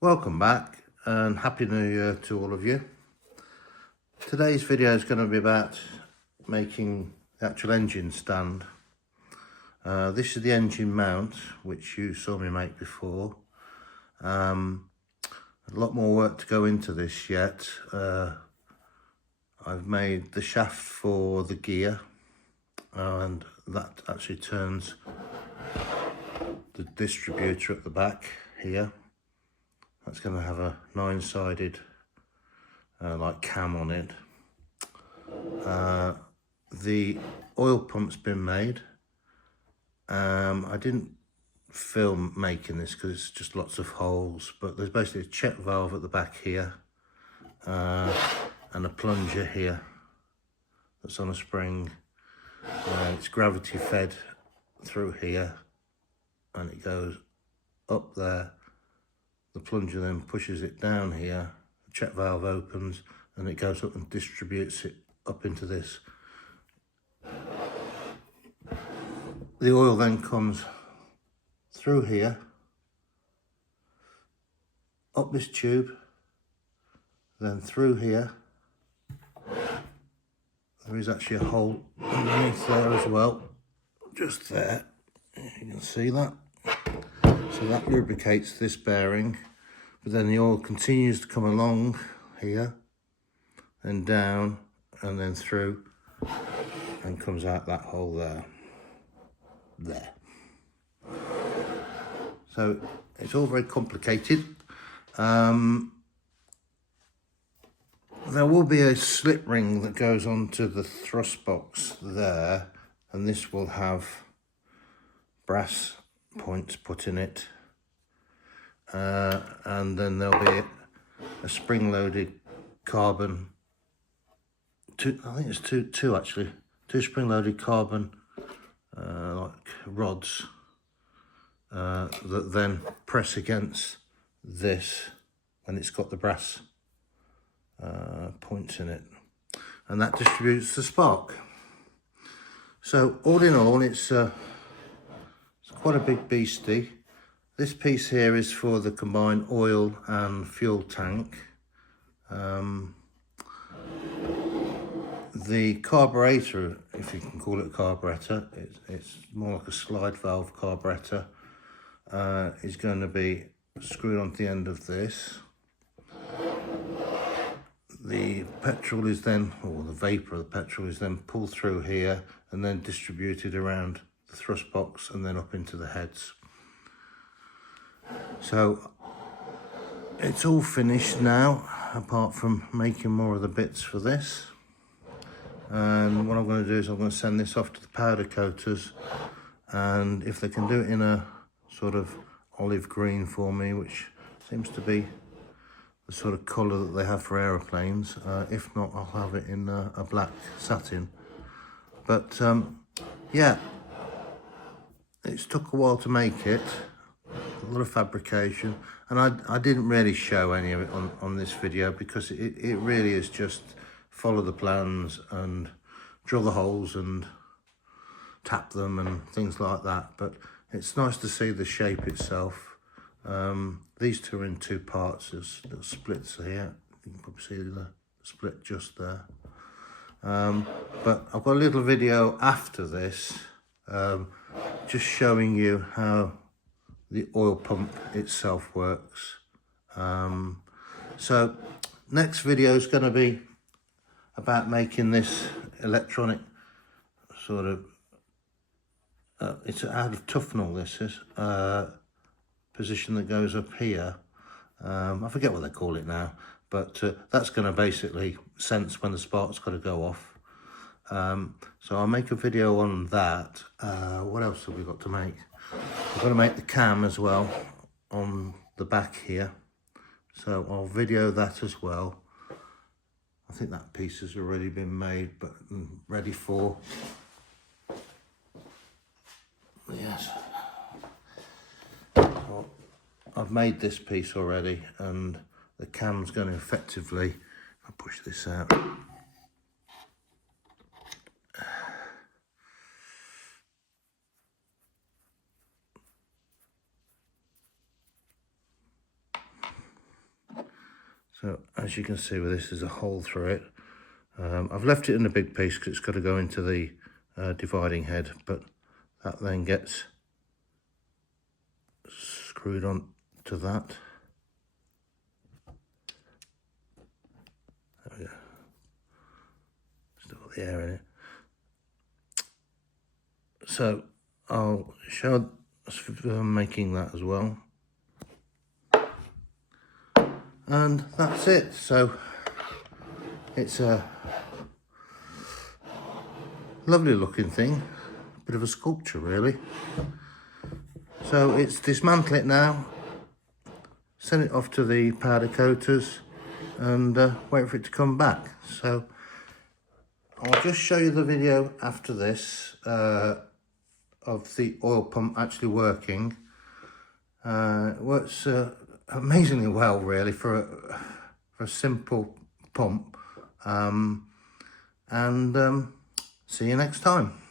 Welcome back and Happy New Year to all of you. Today's video is going to be about making the actual engine stand. This is the engine mount, which you saw me make before. A lot more work to go into this yet. I've made the shaft for the gear, and that actually turns the distributor at the back here. That's going to have a 9-sided like cam on it. The oil pump's been made. I didn't film making this because it's just lots of holes, but there's basically a check valve at the back here and a plunger here that's on a spring. It's gravity fed through here and it goes up there. The plunger then pushes it down here, the check valve opens and it goes up and distributes it up into this. The oil then comes through here, up this tube, then through here. There is actually a hole underneath there as well, just there, you can see that. So that lubricates this bearing, but then the oil continues to come along here, then down, and then through, and comes out that hole there. So it's all very complicated. There will be a slip ring that goes onto the thrust box there, and this will have brass points put in it, and then there'll be a spring-loaded carbon, I think it's two actually, two spring-loaded carbon like rods that then press against this, and it's got the brass points in it, and that distributes the spark. So all in all, it's quite a big beastie. This piece here is for the combined oil and fuel tank. The carburetor, if you can call it a carburetor, it's more like a slide valve carburetor, is going to be screwed onto the end of this. The petrol is then, or the vapour of the petrol is then pulled through here and then distributed around the thrust box and then up into the heads. So it's all finished now, apart from making more of the bits for this. And what I'm going to do is I'm going to send this off to the powder coaters, and if they can do it in a sort of olive green for me, which seems to be the sort of colour that they have for aeroplanes, if not I'll have it in a black satin. But yeah, it's took a while to make it, a lot of fabrication, and I didn't really show any of it on this video because it really is just follow the plans and drill the holes and tap them and things like that. But it's nice to see the shape itself. These two are in two parts. There's little splits here. You can probably see the split just there. But I've got a little video after this, just showing you how the oil pump itself works. So next video is going to be about making this electronic sort of, it's out of Tufnell, this is, position that goes up here. I forget what they call it now, but that's going to basically sense when the spark's got to go off. So I'll make a video on that. What else have we got to make? We're going to make the cam as well on the back here, so I'll video that as well. I think that piece has already been made, but ready for, yes. Well, I've made this piece already, and the cam's going to effectively, I'll push this out. So as you can see with this, there's a hole through it. I've left it in a big piece because it's got to go into the dividing head, but that then gets screwed on to that. There we go. Still got the air in it. So I'll show us making that as well. And that's it. So it's a lovely looking thing, a bit of a sculpture really. So it's dismantle it now, send it off to the powder coaters and wait for it to come back. So I'll just show you the video after this of the oil pump actually working. It works amazingly well really for a simple pump. See you next time.